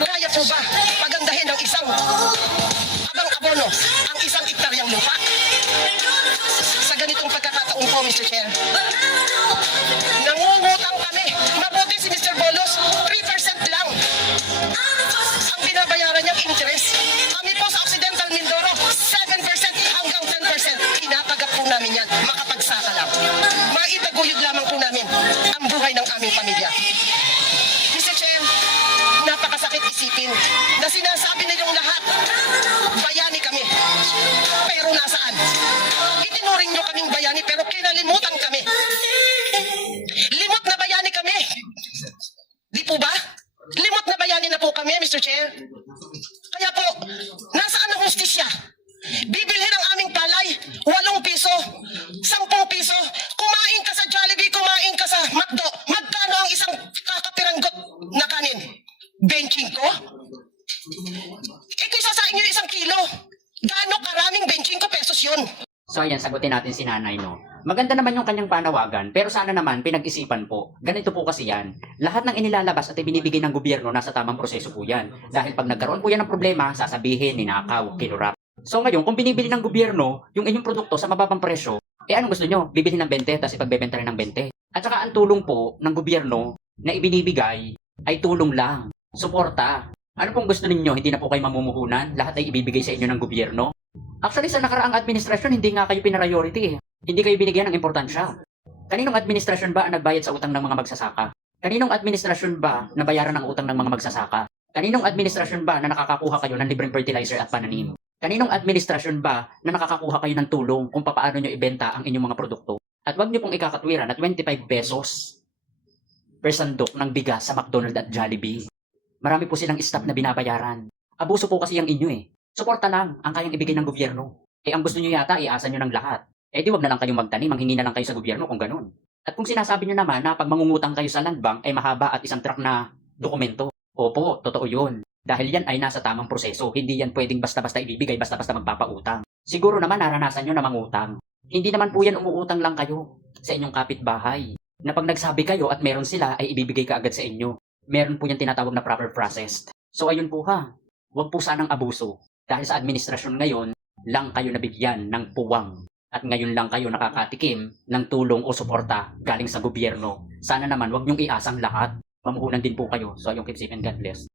Kaya po ba pagandahin ng isang abang abono ang isang hektaryang lupa? Sa ganitong pagkakataon po, Mr. Chair, nangungutang kami. Mabuti si Mr. Bolos, 3% lang ang binabayaran niyang interest. Kami po sa Occidental Mindoro, 7% hanggang 10%. Pinapagap po namin yan, makapagsaka lang. Maitaguyod lamang po namin ang buhay ng aming pamilya. Mr. Chair, napakasakit isipin na sinasabi ninyong lahat, bayani kami. Pero nasaan? Itinuring nyo kaming bayani pero kinalimutan kami. Limot na bayani kami. Di po ba? Limot na bayani na po kami, Mr. Chair. Kaya po, nasaan ang hustisya? Bibilhin ang aming palay, 8 piso, 10 piso. Kumain ka sa Jollibee, kumain ka sa McDo. Magkano ang isang kakapiranggot na kanin? 25? Kaysa sa inyo 1 kilo. Gaano karaming 25 pesos yun? So ayan, sagutin natin si nanay, no? Maganda naman yung kanyang panawagan, pero sana naman pinag-isipan po. Ganito po kasi yan. Lahat ng inilalabas at ibinibigay ng gobyerno nasa tamang proseso po yan. Dahil pag nagkaroon po yan ng problema, sasabihin, ninakaw, kinurap. So ngayon, kung binibili ng gobyerno yung inyong produkto sa mababang presyo, anong gusto nyo? Bibili ng 20, tapos ipagbebenta rin ng 20. At saka ang tulong po ng gobyerno na ibinibigay ay tulong lang. Suporta. Ano pong gusto ninyo? Hindi na po kayo mamumuhunan? Lahat ay ibibigay sa inyo ng gobyerno? Actually, sa nakaraang administrasyon, hindi nga kayo pinariority. Hindi kayo binigyan ng importansya. Kaninong administrasyon ba ang nagbayad sa utang ng mga magsasaka? Kaninong administrasyon ba na bayaran ng utang ng mga magsasaka? Kaninong administrasyon ba na nakakakuha kayo ng libreng fertilizer at pananim? Kaninong administrasyon ba na nakakakuha kayo ng tulong kung paano nyo ibenta ang inyong mga produkto? At wag nyo pong ikakatwira na 25 pesos per sandok ng bigas sa McDonald's at Jollibee. Marami po silang staff na binabayaran. Abuso po kasi yung inyo eh. Suporta lang ang kayang ibigay ng gobyerno. Ang gusto nyo yata, iasa nyo ng lahat. Di wag na lang kayong magtanim, manghingi na lang kayo sa gobyerno kung ganun. At kung sinasabi nyo naman na pag mangungutang kayo sa land bank ay mahaba at isang truck na dokumento. Opo, totoo yun. Dahil yan ay nasa tamang proseso. Hindi yan pwedeng basta-basta ibibigay, basta-basta magpapautang. Siguro naman naranasan nyo na mangutang. Hindi naman po yan umuutang lang kayo sa inyong kapitbahay. Na pag nagsabi kayo at meron sila ay ibibigay ka agad sa inyo. Meron po yan tinatawag na proper process. So ayun po ha, wag po sanang abuso. Dahil sa administrasyon ngayon, lang kayo nabigyan ng puwang. At ngayon lang kayo nakakatikim ng tulong o suporta galing sa gobyerno. Sana naman wag niyong iasang lahat. Mamuhunan din po kayo. So yung keep safe and God bless.